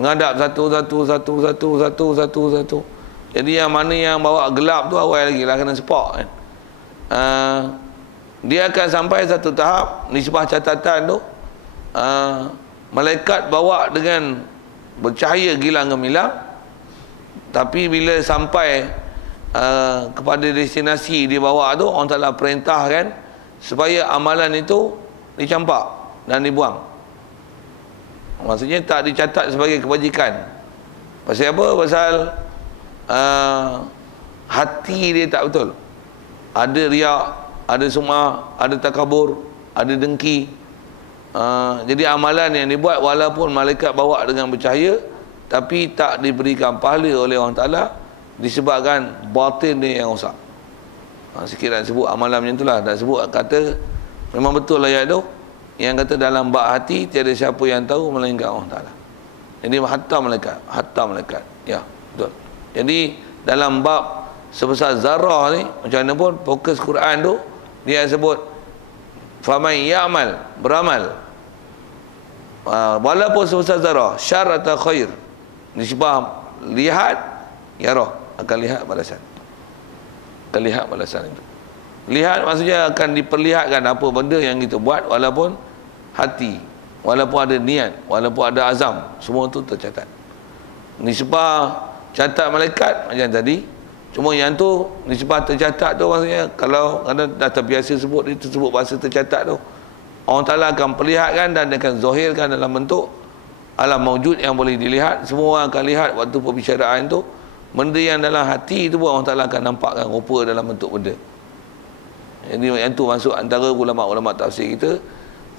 menghadap satu. Jadi yang mana yang bawa gelap tu awal lagi lah kena sepak kan. Dia akan sampai satu tahap nisbah catatan tu, malaikat bawa dengan bercahaya gilang gemilang, tapi bila sampai kepada destinasi dia bawa tu, orang Ta'ala perintahkan supaya amalan itu dicampak dan dibuang. Maksudnya tak dicatat sebagai kebajikan. Pasal apa? Pasal hati dia tak betul. Ada riak, ada sum'ah, ada takabur, ada dengki. Jadi amalan yang dibuat walaupun malaikat bawa dengan bercahaya, tapi tak diberikan pahala oleh Allah Ta'ala disebabkan batin dia yang rosak. Sikit nak sebut amalan macam itulah. Dah sebut kata memang betul ayat tu yang kata dalam bak hati tiada siapa yang tahu melainkan Allah Ta'ala. Jadi hatta malaikat. Ya, betul. Jadi dalam bab sebesar zarah ni, macam mana pun fokus Quran tu dia sebut faman ya'mal, beramal walaupun sebesar zarah, syar atau khair, nisbah lihat yarah, akan lihat balasan. Akan lihat balasan itu. Lihat maksudnya akan diperlihatkan apa benda yang kita buat, walaupun hati, walaupun ada niat, walaupun ada azam, semua itu tercatat. Nisbah catat malaikat macam tadi. Cuma yang tu nisbah tercatat tu maksudnya kalau dah terbiasa sebut itu, sebut bahasa tercatat tu, Allah Ta'ala akan perlihatkan dan akan zahirkan dalam bentuk alam maujud yang boleh dilihat. Semua orang akan lihat waktu perbicaraan tu. Benda yang dalam hati itu pun Allah Ta'ala akan nampakkan rupa dalam bentuk benda. Jadi yang tu masuk antara ulama-ulama tafsir kita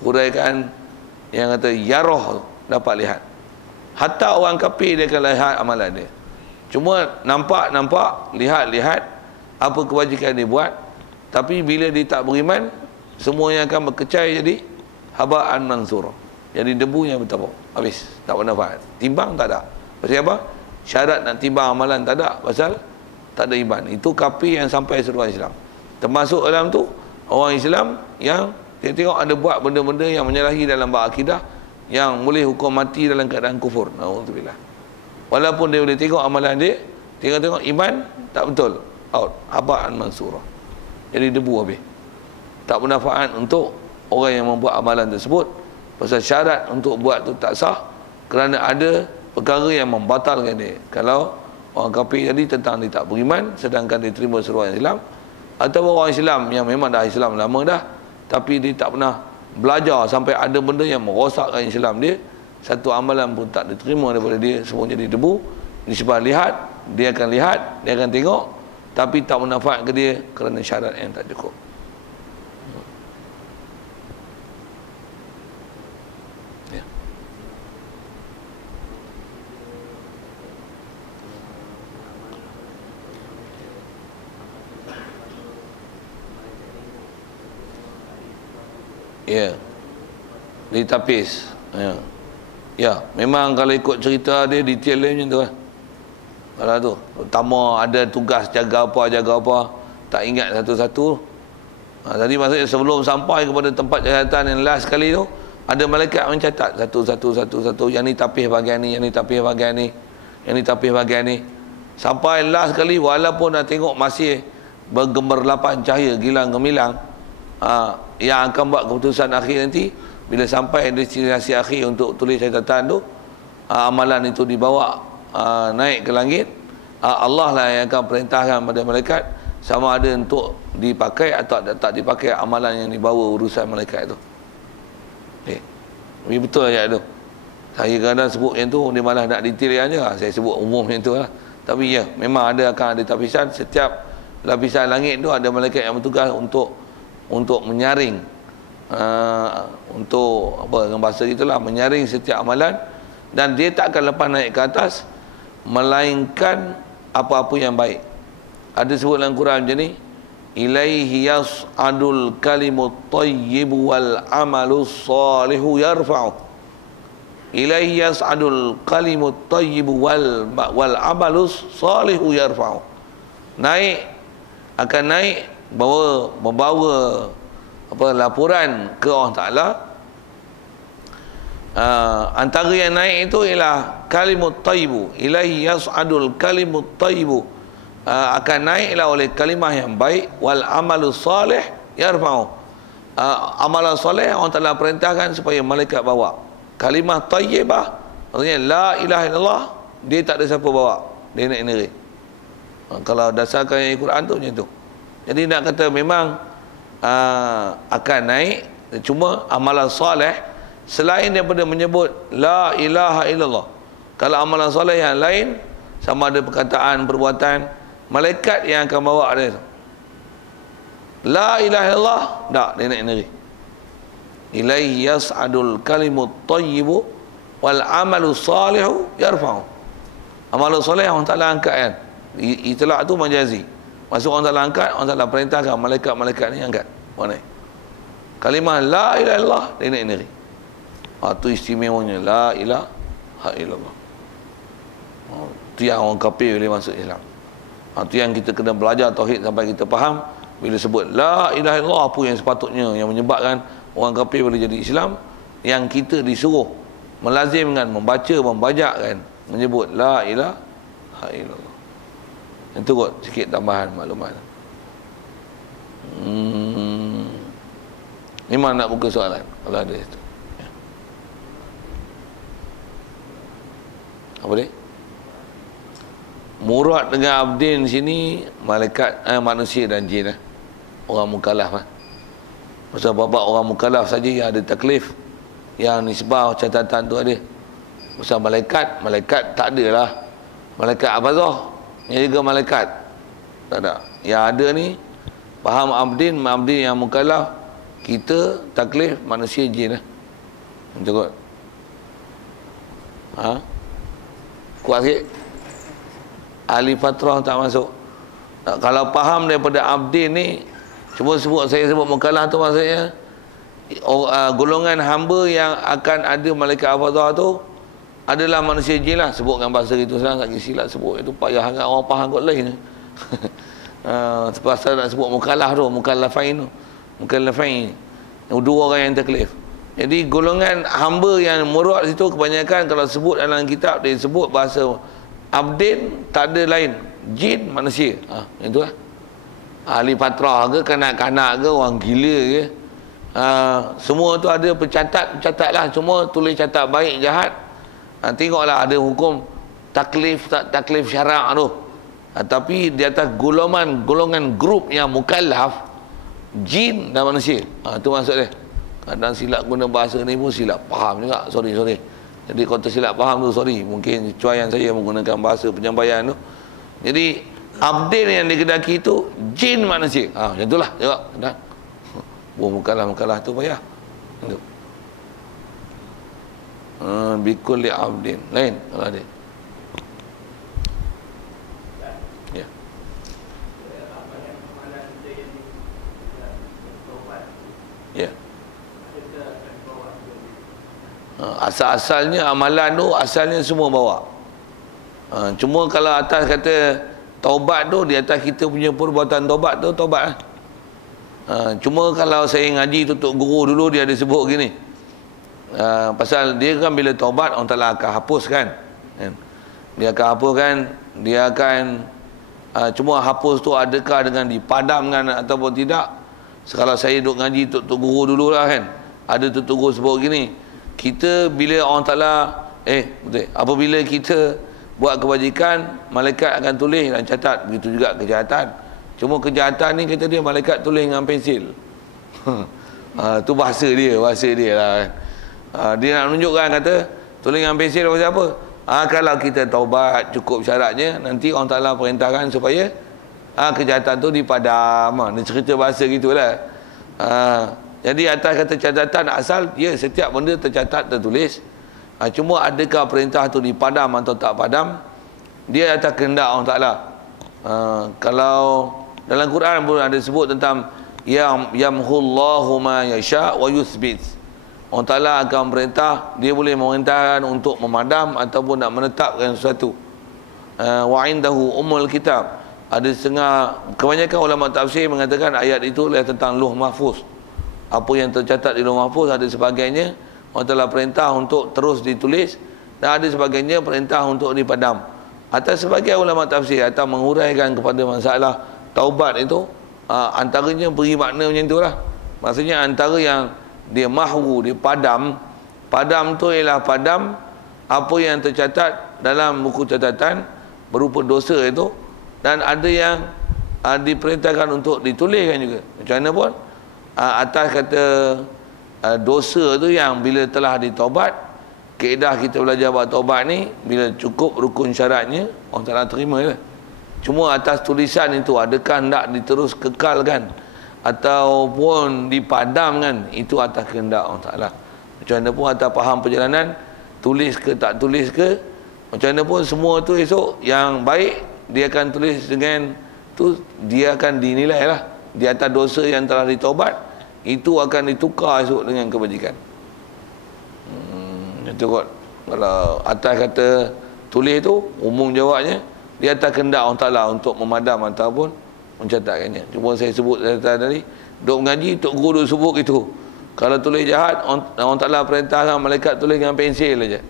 huraikan yang kata yarah dapat lihat. Hatta orang kafir dia akan lihat amalan dia. Cuma nampak, lihat apa kebajikan dia buat. Tapi bila dia tak beriman, semua yang akan berkecai jadi haba'an mansura. Jadi debu yang bertabur. Habis, tak bermanfaat. Timbang tak ada. Pasal apa? Syarat nak timbang amalan tak ada, pasal tak ada iman. Itu kafir yang sampai seruan Islam. Termasuk dalam tu orang Islam yang dia tengok ada buat benda-benda yang menyalahi dalam bab akidah, yang boleh hukum mati dalam keadaan kufur. Nauzubillah. Walaupun dia boleh tengok amalan dia, tengok iman tak betul, out, haba'an mansura. Jadi debu habis. Tak bermanfaat untuk orang yang membuat amalan tersebut. Pasal syarat untuk buat tu tak sah kerana ada perkara yang membatalkan dia. Kalau orang kafir tadi tentang dia tak beriman, sedangkan dia terima seruan Islam, atau orang Islam yang memang dah Islam lama dah, tapi dia tak pernah belajar sampai ada benda yang merosakkan Islam dia, satu amalan pun tak diterima daripada dia, semua jadi debu. Nisbah lihat, dia akan lihat, dia akan tengok, tapi tak bermanfaat ke dia kerana syarat yang tak cukup. Ya, ditapis. Ya, memang kalau ikut cerita dia detail dia macam tu lah. Kalau tu, pertama ada tugas jaga apa, tak ingat satu-satu. Tadi maksudnya sebelum sampai kepada tempat jahatan yang last sekali tu, ada malaikat mencatat satu. Yang ni tapis bahagian ni, yang ni tapis bahagian ni, yang ni tapis bahagian ni. Sampai last sekali, walaupun dah tengok masih bergemerlapan cahaya gilang gemilang, yang akan buat keputusan akhir nanti bila sampai destinasi akhir untuk tulis catatan tu, amalan itu dibawa naik ke langit, Allah lah yang akan perintahkan pada malaikat sama ada untuk dipakai atau tak dipakai amalan yang dibawa urusan malaikat itu. Ini betul ayat tu. Saya kadang sebut yang tu dia malah nak detail aja, saya sebut umum yang tu lah. Tapi ya, memang akan ada tapisan. Setiap lapisan langit tu ada malaikat yang bertugas untuk menyaring, untuk apa dengan bahasa itulah, menyaring setiap amalan, dan dia tak akan lepas naik ke atas melainkan apa-apa yang baik. Ada sebut dalam Quran macam ni, ilaihi yas'adul kalimut thayyibu wal amalus salihu yarfa'u. Ilaihi yas'adul kalimut thayyibu wal amalus salihu yarfa'u. Naik, akan naik, membawa apa laporan ke Allah Ta'ala, Antara yang naik itu ialah kalimut thayyibu, ilaihi yas'adul kalimut thayyibu, akan naiklah oleh kalimah yang baik, wal amalus soleh yarfa'u, amalan soleh Allah Ta'ala perintahkan supaya malaikat bawa. Kalimah tayyibah maksudnya la ilaha illallah, dia tak ada siapa bawa, dia naik negeri. Kalau dasarkan yang Al-Quran tu macam tu. Jadi nak kata memang akan naik, cuma amalan soleh selain daripada menyebut la ilaha illallah. Kalau amalan soleh yang lain, sama ada perkataan, perbuatan, malaikat yang akan bawa dia. La ilaha illallah, tak, dia naik negeri. Ilaihi yas'adul kalimut thayyibu wal amalu salihu yarfa'u. Amalan soleh Allah Ta'ala angkat kan. Itulah tu majazi. Maksud Allah Ta'ala angkat, Allah Ta'ala perintahkan malaikat-malaikat ni angkat. Mana? Kalimah la ilaha illallah, dia naik negeri. Itu istimewanya la ilaha illallah. Itu yang orang kafir boleh masuk Islam. Itu yang kita kena belajar tauhid sampai kita faham. Bila sebut la ilaha illallah, apa yang sepatutnya yang menyebabkan orang kafir boleh jadi Islam, yang kita disuruh melazimkan, membaca, membajak kan, menyebut la ilaha illallah. Itu kot sikit tambahan maklumat. Memang nak buka soalan kalau ada itu. Apa dia? Murad dengan abdin sini malaikat, manusia dan jin. Orang mukallaf. Pasal bab orang mukallaf saja yang ada taklif, yang nisbah catatan tu ada. Pasal malaikat tak ada lah. Malaikat abazah yang juga malaikat tak ada. Yang ada ni faham abdin yang mukallaf, kita taklif manusia jin lah. Macam kot. Kuat sikit. Ahli fatrah tak masuk. Kalau faham daripada abdin ni, cuma saya sebut mukallaf tu maksudnya golongan hamba yang akan ada malaikat hafazah tu adalah manusia jin lah. Sebutkan bahasa itu senang, tak silap sebut itu payah sangat orang faham kot lain. Pasal nak sebut mukallaf tu, mukallafain tu, mukallafain, dua orang yang taklif. Jadi golongan hamba yang murad situ kebanyakan kalau sebut dalam kitab dia sebut bahasa abdin, tak ada lain, jin, manusia. Itulah. Ahli fatrah ke, kanak-kanak ke, orang gila ke, semua tu ada pencatat lah. Cuma tulis catat baik jahat. Tengoklah ada hukum taklif, tak taklif syarak tu. Tapi di atas golongan grup yang mukallaf, jin dan manusia. Itu maksud dia. Kadang silap guna bahasa ni pun silap faham juga. Sorry. Jadi kalau tersilap faham tu sorry. Mungkin cuaian saya menggunakan bahasa penyampaian tu. Jadi abdin yang dikedaki itu jin manusia. Macam itulah juga. Dah. Mukallah tu payah. Itu. Bikulli abdin. Lain kalau ada. Ya. Ya. Asal-asalnya amalan tu asalnya semua bawa. Cuma kalau atas kata taubat tu, di atas kita punya perbuatan taubat tu taubat lah. Cuma kalau saya ngaji tutup guru dulu, dia ada sebut gini, pasal dia kan bila taubat Allah Ta'ala akan hapuskan kan? Dia akan hapuskan, dia akan cuma hapus tu adakah dengan dipadamkan ataupun tidak. Kalau saya duduk ngaji tutup guru dulu lah kan, ada tutup guru sebut gini, kita bila Allah Ta'ala betul, apabila kita buat kebajikan, malaikat akan tulis dan catat. Begitu juga kejahatan. Cuma kejahatan ni kata dia malaikat tulis dengan pensil. Tu bahasa dia lah kan. Dia nak menunjukkan kata tulis dengan pensil pasal apa? Kalau kita taubat cukup syaratnya, nanti Allah Ta'ala perintahkan supaya kejahatan tu dipadam. Dia cerita bahasa gitulah. Jadi atas kata catatan asal, ya setiap benda tercatat, tertulis. Cuma adakah perintah tu dipadam atau tak padam, dia atas kehendak Allah Ta'ala. Kalau dalam Quran pun ada sebut tentang yamhullahu ma yasha wa yuthbit. Allah Ta'ala akan perintah, dia boleh memerintahkan untuk memadam ataupun nak menetapkan sesuatu. Wa indahu ummul kitab. Ada setengah, kebanyakan ulama tafsir mengatakan ayat itu adalah tentang Lauh Mahfuz. Apa yang tercatat di Lauh Mahfuz, ada sebagainya Allah Ta'ala perintah untuk terus ditulis, dan ada sebagainya perintah untuk dipadam. Atas sebagian ulama tafsir atau menguraikan kepada masalah taubat itu, antaranya beri makna macam itulah. Maksudnya antara yang dia mahwu, dia padam. Padam tu ialah padam apa yang tercatat dalam buku catatan berupa dosa itu, dan ada yang diperintahkan untuk dituliskan juga. Macam mana pun atas kata dosa tu yang bila telah ditaubat, kaedah kita belajar buat taubat ni, bila cukup rukun syaratnya, orang tak nak terima je. Cuma atas tulisan itu, adakah hendak diterus kekalkan ataupun dipadamkan, itu atas kehendak Allah Ta'ala. Macam mana pun atas faham perjalanan, tulis ke tak tulis ke, macam mana pun semua tu esok yang baik dia akan tulis dengan tu, dia akan dinilai lah di atas dosa yang telah ditaubat, itu akan ditukar esok dengan kebajikan. Itu kot. Kalau atas kata tulis tu, umum jawabnya di atas kehendak Allah Ta'ala untuk memadam ataupun mencatatkannya. Cuma saya sebut tadi, duk mengaji, Tok Guru duk sebut gitu. Kalau tulis jahat, Allah Ta'ala perintahkan malaikat tulis dengan pensil aja.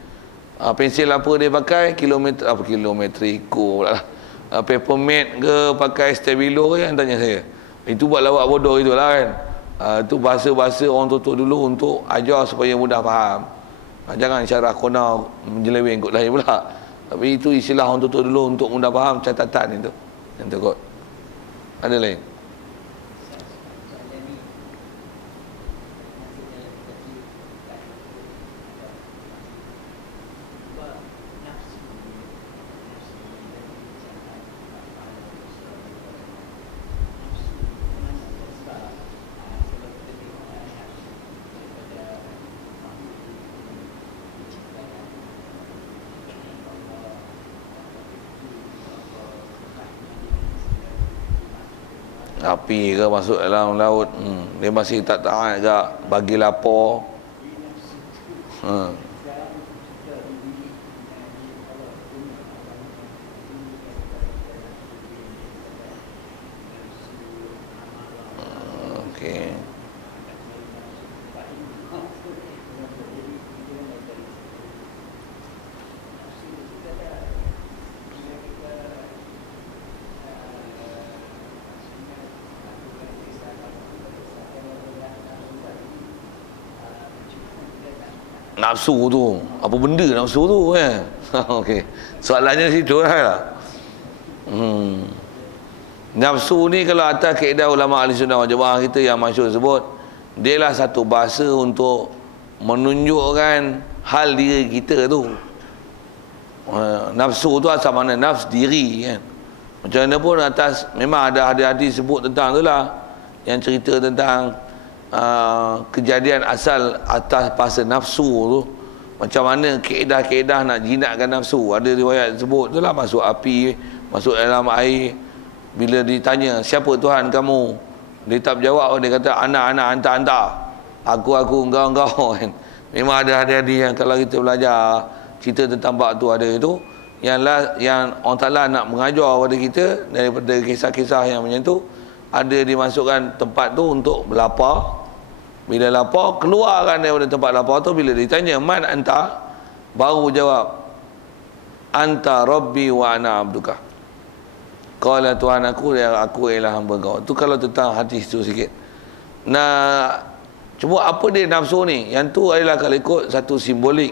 Pensil apa dia pakai? Kilometriko pula lah. Papermate ke, pakai stabilo ke, yang tanya saya. Itu buat lawak bodoh itulah kan. Itu bahasa-bahasa orang tutup dulu untuk ajar supaya mudah faham. Jangan syarah kona menjeleweng kot lain pula. Tapi itu istilah orang tutup dulu untuk mudah faham catatan itu. Yang tu kot. Ada lain? Api ke masuk dalam laut, dia masih tak taat ke bagi lapor. Okey. Nafsu tu, apa benda nafsu tu kan? Okey. Soalannya situ lah. Nafsu ni kalau atas kaedah ulama ahli sunnah wal jamaah kita yang masyhur sebut, dia lah satu bahasa untuk menunjukkan hal diri kita tu. Nafsu tu asal mana? Nafs diri kan. Macam mana pun atas, memang ada hadis-hadis sebut tentang tu lah, yang cerita tentang kejadian asal atas bahasa nafsu tu, macam mana kaedah-kaedah nak jinakkan nafsu. Ada riwayat sebut tu lah, masuk api, masuk dalam air. Bila ditanya siapa Tuhan kamu, dia tak berjawab, dia kata anak anta, aku engkau kan. Memang ada hadis yang kalau kita belajar cerita tentang bab tu, ada itu yang Allah Ta'ala nak mengajar pada kita daripada kisah-kisah yang macam tu. Ada dimasukkan tempat tu untuk berlapar. Bila lapar, keluarkan daripada tempat lapar tu. Bila ditanya man anta, baru jawab anta rabbi wa ana abduka. Qala Tuhan aku ialah hamba kau. Tu kalau tentang hadis tu sikit. Nah, cuma apa dia nafsu ni? Yang tu adalah kalau ikut satu simbolik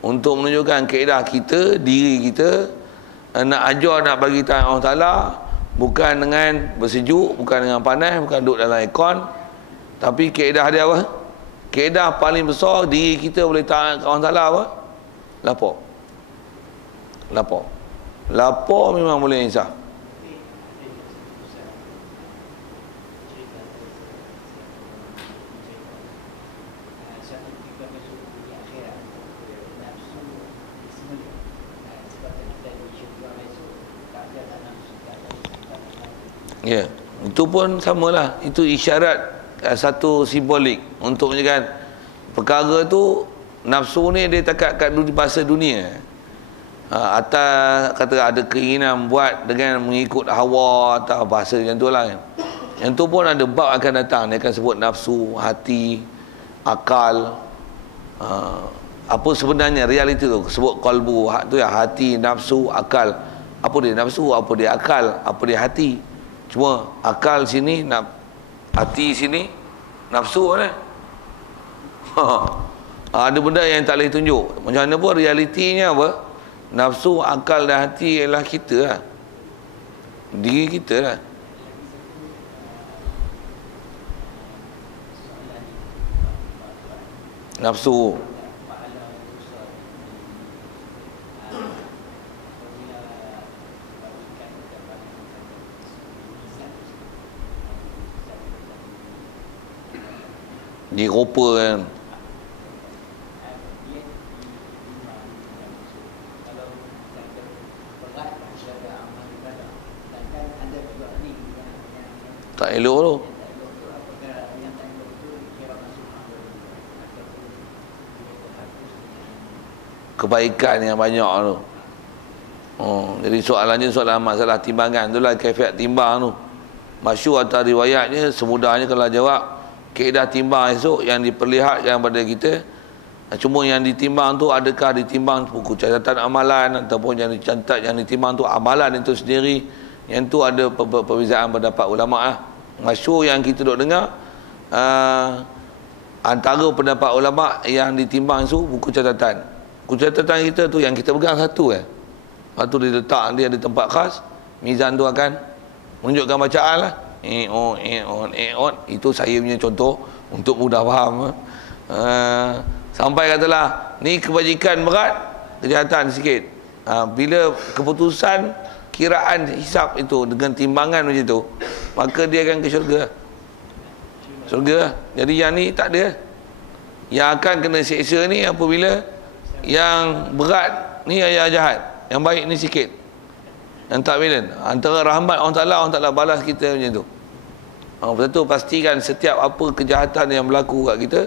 untuk menunjukkan kaedah kita, diri kita, nak ajar, nak bagi tahu Allah Ta'ala, bukan dengan bersejuk, bukan dengan panas, bukan duduk dalam aircon. Tapi kaedah dia apa? Kaedah paling besar diri kita boleh taat ke Allah Ta'ala apa? Lapar memang boleh insaf. Ya, itu pun samalah. Itu isyarat satu simbolik untuk menunjukkan perkara tu. Nafsu ni dia takat kat bahasa dunia. Atas kata ada keinginan buat dengan mengikut hawa atau bahasa macam tu lah kan. Yang tu pun ada bab akan datang. Dia akan sebut nafsu, hati, akal. Apa sebenarnya realiti tu? Sebut qalbu, tu ya hati, nafsu, akal. Apa dia nafsu, apa dia akal, apa dia hati. Cuma akal sini, hati sini, nafsu kan? Ada benda yang tak boleh tunjuk. Macam mana pun realitinya apa? Nafsu, akal dan hati ialah kita lah. Diri kita lah. Nafsu. Dirupa kan. Tak elok tu. Kebaikan yang banyak tu. Jadi soalannya soalan masalah timbangan tu lah, kaifiat timbang tu. Masyhur atas riwayatnya, semudahnya kalau jawab, kaedah timbang esok yang diperlihatkan pada kita, cuma yang ditimbang tu adakah ditimbang buku catatan amalan ataupun yang dicatat, yang ditimbang tu amalan itu sendiri. Yang tu ada perbezaan pendapat ulama lah. Masyhur yang kita duk dengar, antara pendapat ulama yang ditimbang tu buku catatan. Buku catatan kita tu yang kita pegang satu Lepas tu dia letak dia di tempat khas, mizan tu akan menunjukkan bacaan lah. Itu saya punya contoh untuk mudah faham. Sampai katalah ni kebajikan berat, kejahatan sikit. Bila keputusan kiraan hisap itu dengan timbangan macam tu, maka dia akan ke syurga. Syurga. Jadi yang ni tak ada. Yang akan kena seksa ni apabila yang berat ni yang jahat, yang baik ni sikit. Yang tak bilan. Antara rahmat Allah Ta'ala balas kita macam tu. Lepas tu pastikan setiap apa kejahatan yang berlaku kat kita,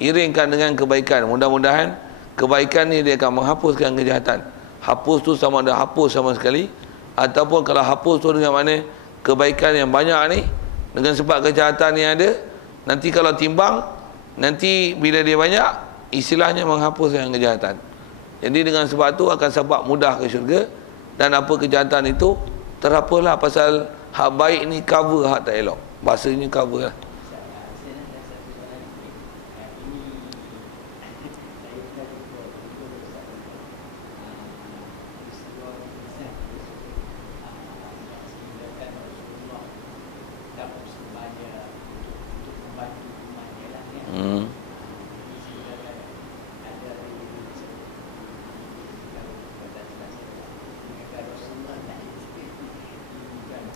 iringkan dengan kebaikan. Mudah-mudahan kebaikan ni dia akan menghapuskan kejahatan. Hapus tu sama ada hapus sama sekali, ataupun kalau hapus tu dengan mana kebaikan yang banyak ni dengan sebab kejahatan yang ada, nanti kalau timbang, nanti bila dia banyak, istilahnya menghapuskan kejahatan. Jadi dengan sebab tu akan sebab mudah ke syurga, dan apa kejahatan itu terapalah pasal hak baik ni cover hak tak elok. Bahasanya cover lah.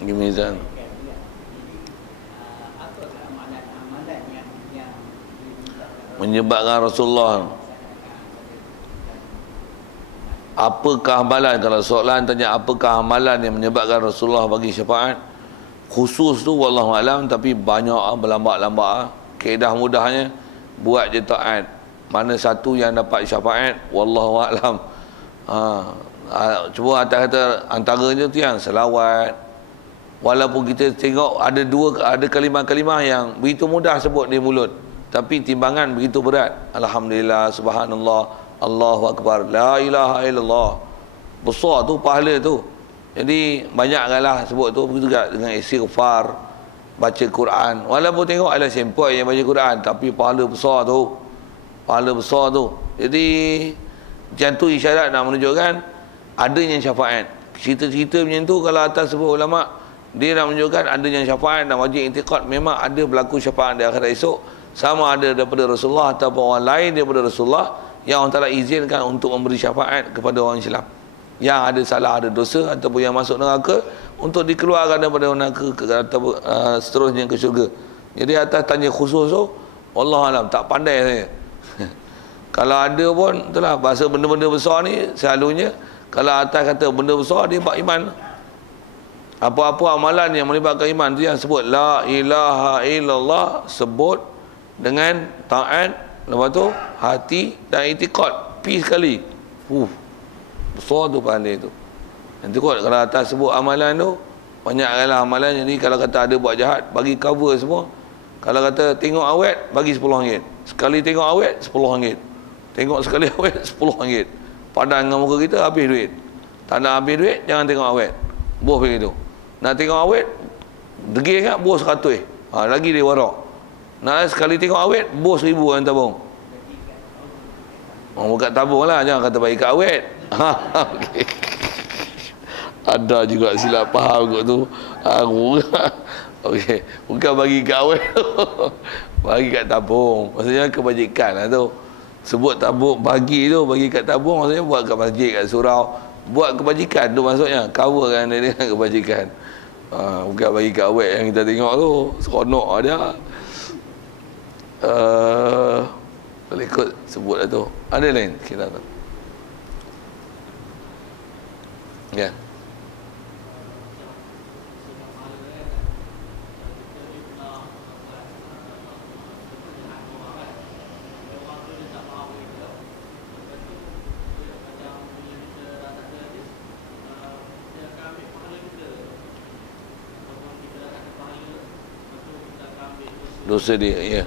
Mizan. Menyebabkan Rasulullah. Apakah amalan? Kalau soalan tanya apakah amalan yang menyebabkan Rasulullah bagi syafaat, khusus tu wallahu alam, tapi banyak berlambak-lambak. Kaedah mudahnya buat je taat. Mana satu yang dapat syafaat, wallahu alam. Cuba atas kata antaranya tu yang selawat. Walaupun kita tengok ada kalimah-kalimah yang begitu mudah sebut di mulut, tapi timbangan begitu berat. Alhamdulillah, subhanallah, Allahu akbar, la ilaha illallah. Besar tu pahala tu. Jadi banyaklah sebut tu. Begitu juga dengan istighfar, baca Quran. Walaupun tengok ada sempoi yang baca Quran, tapi pahala besar tu. Pahala besar tu. Jadi macam tu isyarat nak menunjukkan adanya syafaat. Cerita-cerita macam tu kalau atas sebut ulama, dia nak menunjukkan adanya syafaat dan wajib i'tiqad. Memang ada berlaku syafaat di akhirat esok, sama ada daripada Rasulullah ataupun orang lain daripada Rasulullah yang Allah Ta'ala izinkan untuk memberi syafaat kepada orang Islam yang ada salah, ada dosa ataupun yang masuk neraka, untuk dikeluarkan daripada neraka atau seterusnya ke syurga. Jadi atas tanya khusus tu, wallahualam, tak pandai saya. Kalau ada pun itulah bahasa benda-benda besar ni selalunya kalau atas kata benda besar, dia buat iman. Apa-apa amalan yang melibatkan iman tu yang sebut la ilaha illallah, sebut dengan taat, lepas tu hati dan i'tiqad, pi sekali. Besar tu pahala tu. Nanti kot kalau atas sebut amalan tu, banyaklah amalan. Jadi kalau kata ada buat jahat, bagi cover semua. Kalau kata tengok awet, bagi RM10. Sekali tengok awet, RM10. Tengok sekali awet RM10. Padan dengan muka kita, habis duit. Tak nak habis duit, jangan tengok awet. Bos begitu. Nak tengok awet, degil kan, bos 100. Lagi dia warak. Nak sekali tengok awet, bos 1000 yang tabung. Bukan tabung lah, jangan kata bagi kat awet. Okay. Ada juga silap faham kot tu. Okey, bukan bagi kat awet. Bagi kat tabung. Maksudnya kebajikan lah tu. Sebut tabung bagi tu, bagi kat tabung maksudnya buat kat masjid, kat surau. Buat kebajikan tu maksudnya, coverkan dia dengan kebajikan. Bukan bagi kat awet yang kita tengok tu. Seronok ada. Boleh ikut sebut lah tu. Ada lain kita tu. Ya. Dosa dia, ya.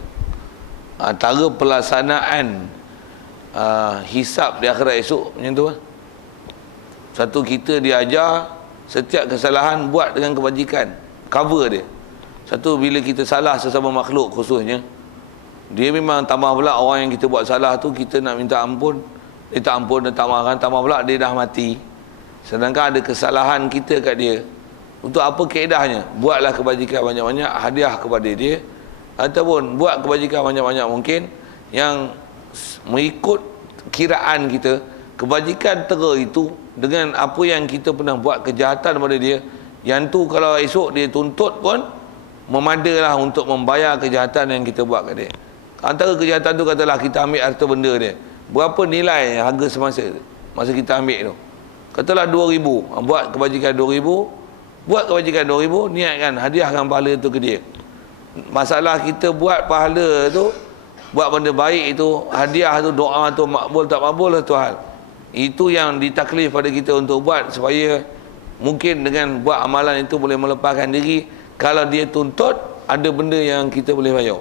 Antara pelaksanaan hisap di akhirat esok macam tu lah. Satu, kita diajar setiap kesalahan buat dengan kebajikan, cover dia. Satu, bila kita salah sesama makhluk khususnya, dia memang tambah pula orang yang kita buat salah tu, kita nak minta ampun, dia tak ampun, dia tak maafkan, tambah pula dia dah mati. Sedangkan ada kesalahan kita kat dia. Untuk apa kaedahnya? Buatlah kebajikan banyak-banyak, hadiah kepada dia, ataupun buat kebajikan banyak-banyak mungkin yang mengikut kiraan kita. Kebajikan tera itu dengan apa yang kita pernah buat kejahatan pada dia, yang tu kalau esok dia tuntut pun memadalah untuk membayar kejahatan yang kita buat kat dia. Antara kejahatan tu katalah kita ambil harta benda dia, berapa nilai harga semasa masa kita ambil tu, katalah 2,000, buat kebajikan 2,000, buat kebajikan 2,000, niatkan hadiahkan pahala tu ke dia. Masalah kita buat pahala tu, buat benda baik itu, hadiah tu, doa tu makbul tak makbul tu hal. Itu yang ditaklif pada kita untuk buat, supaya mungkin dengan buat amalan itu boleh melepaskan diri kalau dia tuntut, ada benda yang kita boleh bayar.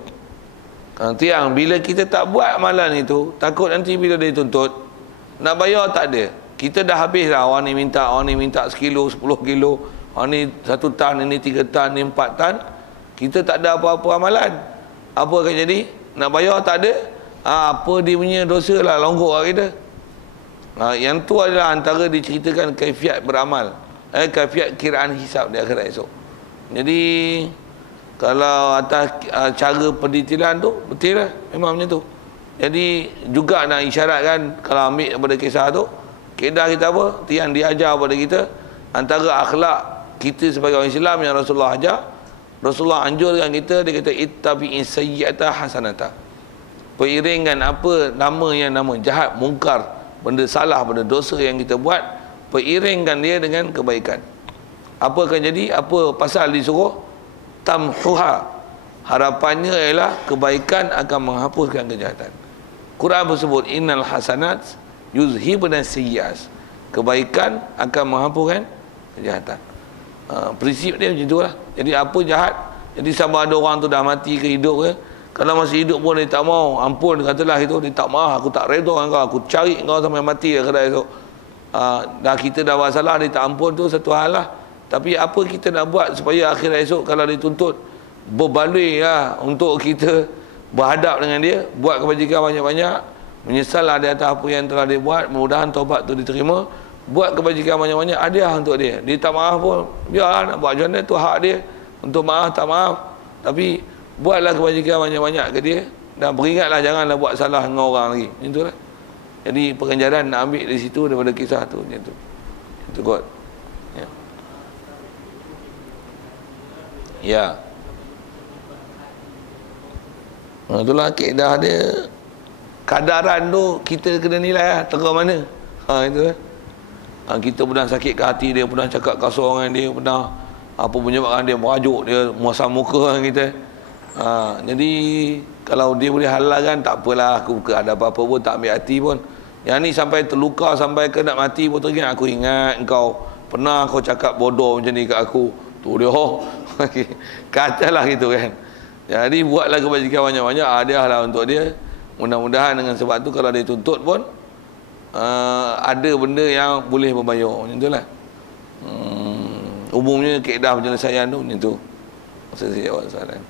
Nanti yang bila kita tak buat amalan itu, takut nanti bila dia tuntut nak bayar tak ada. Kita dah habis dah, orang ni minta sekilo, 10 kilo, orang ni 1 tan, ini 3 tan, ini 4 tan. Kita tak ada apa-apa amalan. Apa akan jadi? Nak bayar tak ada. Apa dia punya dosa lah, longgok lah kita. Yang tu adalah antara diceritakan kaifiat beramal, kaifiat kiraan hisab di akhirat esok. Jadi kalau atas cara pendetilan tu betul lah, memang macam tu. Jadi juga nak isyaratkan, kalau ambil daripada kisah tu, kaedah kita apa? Yang diajar pada kita, antara akhlak kita sebagai orang Islam yang Rasulullah ajar, Rasulullah anjurkan kita, dia kata ittabi'in sayyi'ata hasanata. Periringkan apa nama yang nama jahat, mungkar, benda salah, benda dosa yang kita buat, periringkan dia dengan kebaikan. Apa akan jadi? Apa pasal disuruh? Tamhuha. Harapannya ialah kebaikan akan menghapuskan kejahatan. Quran bersebut innal hasanat yuzhibna sayyi'at. Kebaikan akan menghapuskan kejahatan. Prinsip dia macam itulah. Jadi apa jahat, jadi sama ada orang tu dah mati ke hidup ke, kalau masih hidup pun dia tak mau ampun, katalah itu, dia tak maaf, aku tak redha dengan kau, aku cari kau sampai mati akhirat esok. Dah kita dah buat salah, dia tak ampun, tu satu hal lah. Tapi apa kita nak buat supaya akhirat esok kalau dituntut, berbaloi lah untuk kita berhadap dengan dia, buat kebajikan banyak-banyak, menyesallah di atas apa yang telah dia buat, mudah-mudahan taubat tu diterima. Buat kebajikan banyak-banyak, hadiah untuk dia. Dia tak maaf pun, biarlah, nak buat macam mana tu hak dia, untuk maaf tak maaf, tapi buatlah kebajikan banyak-banyak ke dia, dan beringatlah janganlah buat salah dengan orang lagi. Macam tu lah. Jadi pengajaran nak ambil dari situ, daripada kisah tu macam tu. Itu kot. Ya. Ya. Itulah kaedah dia. Kadaran tu kita kena nilai lah, tengah mana. Itu lah. Kita pernah sakit ke hati dia, pernah cakap kasar dengan dia, pernah apa menyebabkan dia merajuk, dia muasam muka dengan kita. Jadi kalau dia boleh halalkan, tak apalah, aku ada apa-apa pun tak ambil hati pun. Yang ni sampai terluka, sampai ke nak mati pun teringat, aku ingat engkau pernah kau cakap bodoh macam ni kat aku. Tu dia, katalah gitu kan. Jadi buatlah kebajikan banyak-banyak, hadiahlah untuk dia. Mudah-mudahan dengan sebab tu kalau dia tuntut pun ada benda yang boleh berbayar macam itulah. Umumnya kaedah penyelesaian tu macam tu. Saya jawab soalan.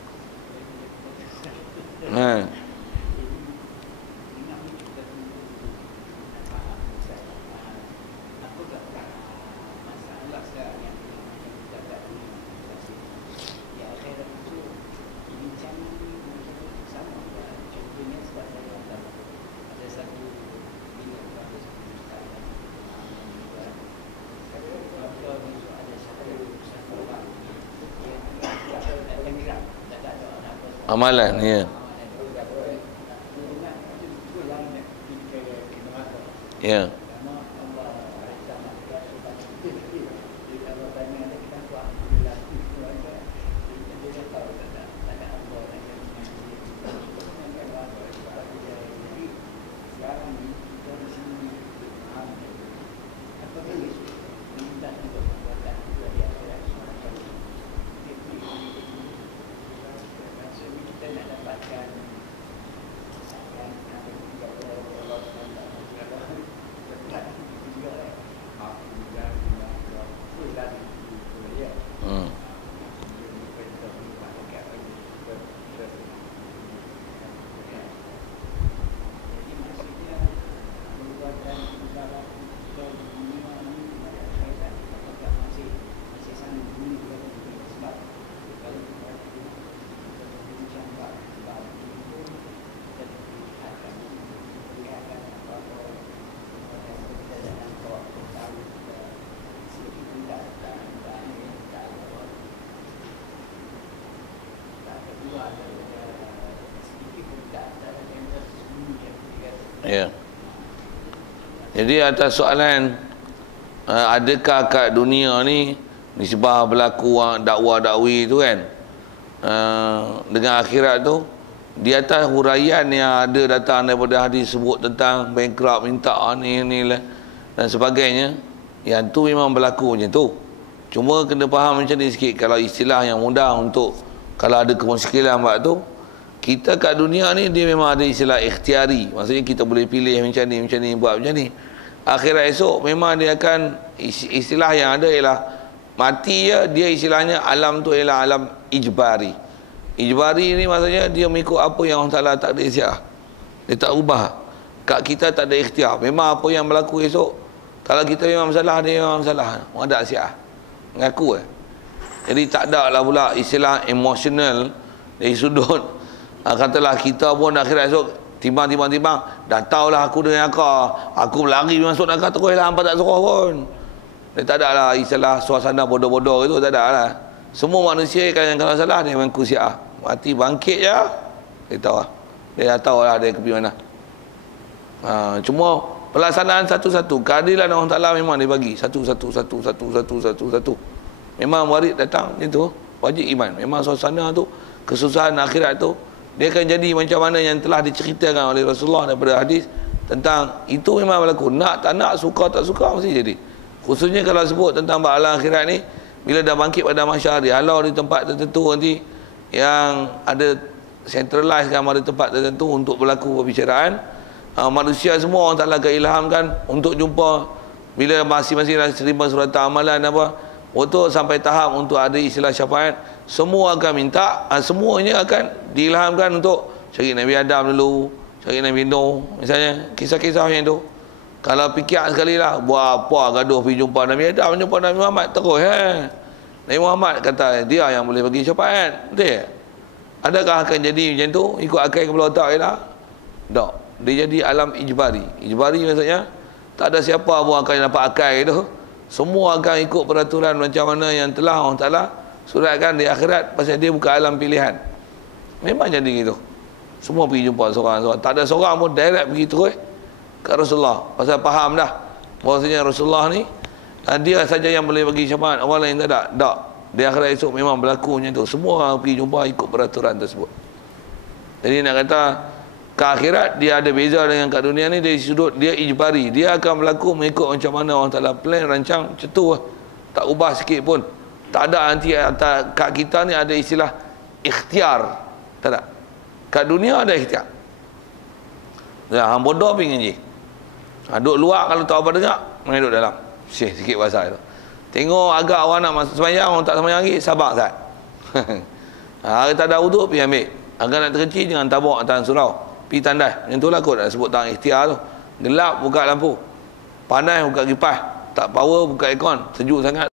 Amalan, ya. Ya. Ya. Jadi atas soalan adakah kat dunia ni nisbah berlaku dakwa-dakwi tu kan, dengan akhirat tu, di atas huraian yang ada datang daripada hadis sebut tentang bankrupt, minta ni lah dan sebagainya, yang tu memang berlaku macam tu. Cuma kena faham macam ni sikit. Kalau istilah yang mudah untuk kalau ada kemuskilan buat tu, kita kat dunia ni dia memang ada istilah ikhtiari. Maksudnya kita boleh pilih macam ni, buat macam ni. Akhirat esok memang dia akan, istilah yang ada ialah mati ya, dia istilahnya alam tu ialah alam ijbari. Ijbari ni maksudnya dia mengikut apa yang Allah Ta'ala tak ada siap. Dia tak ubah. Kat kita tak ada ikhtiar. Memang apa yang berlaku esok, kalau kita memang salah, dia memang salah. Ada siap. Mengaku Jadi tak ada lah pula istilah emosional dari sudut katalah kita pun akhirat esok timbang dah tahulah aku dengan aku berlari masuk neraka terus lah, hampa tak suruh pun. Dia tak ada lah istilah suasana bodoh-bodoh itu, tak ada lah. Semua manusia kan yang kalau salah dia mengaku siap. Mati bangkit je dia tahu lah. Dia dah tahu lah dia pergi mana. Cuma pelaksanaan satu-satu, keadilan Allah Ta'ala memang dia bagi satu. Memang warid datang macam tu, wajib iman. Memang suasana tu, kesusahan akhirat tu, dia akan jadi macam mana yang telah diceritakan oleh Rasulullah daripada hadis tentang itu. Memang berlaku, nak tak nak, suka tak suka, mesti jadi. Khususnya kalau sebut tentang ba'alah akhirat ni, bila dah bangkit pada mahsyar, dihalau di tempat tertentu nanti yang ada centralize kan, pada tempat tertentu untuk berlaku perbicaraan. Manusia semua Allah Ta'ala akan ilhamkan untuk jumpa bila masing-masing dah terima surat amalan apa, untuk sampai tahap untuk ada istilah syafaat. Semua akan minta, semuanya akan diilhamkan untuk cari Nabi Adam dulu, cari Nabi Nuh misalnya, kisah-kisah yang tu. Kalau fikir sekali lah, buat apa gaduh pergi jumpa Nabi Adam, jumpa Nabi Muhammad terus Nabi Muhammad kata dia yang boleh bagi syafaat. Betul? Adakah akan jadi macam tu ikut akal kepala otak ialah? Tak. Dia jadi alam ijbari. Ijbari maksudnya tak ada siapa pun akan dapat akal itu. Semua akan ikut peraturan macam mana yang telah Allah Ta'ala suratkan di akhirat, pasal dia bukan alam pilihan. Memang jadi gitu. Semua pergi jumpa seorang-seorang. Tak ada seorang pun direct pergi terus ke Rasulullah. Pasal faham dah bahawasanya Rasulullah ni dia saja yang boleh bagi syafaat, orang lain tak ada. Tak. Di akhirat esok memang berlaku macam tu. Semua orang pergi jumpa ikut peraturan tersebut. Jadi nak kata ke akhirat dia ada beza dengan kat dunia ni, dari sudut dia ijbari. Dia akan berlaku mengikut macam mana Allah Ta'ala plan, rancang, macam tu lah. Tak ubah sikit pun. Tak ada nanti kat kita ni ada istilah ikhtiar. Tak ada. Kat dunia ada ikhtiar. hang bodoh pergi ngaji. Duduk luar kalau tak apa dengar, main duduk dalam. Sikit bahasa itu. Tengok agak orang nak masuk sembahyang, orang tak sembahyang lagi, sabar Ustaz. Hari tak ada wuduk, pergi ambil. Agak nak terkecil, jangan tabuk atas surau. Pergi tandas. Yang tu lah kot nak sebut tang ikhtiar tu. Gelap, buka lampu. Panas, buka kipas. Tak power, buka aircon. Sejuk sangat,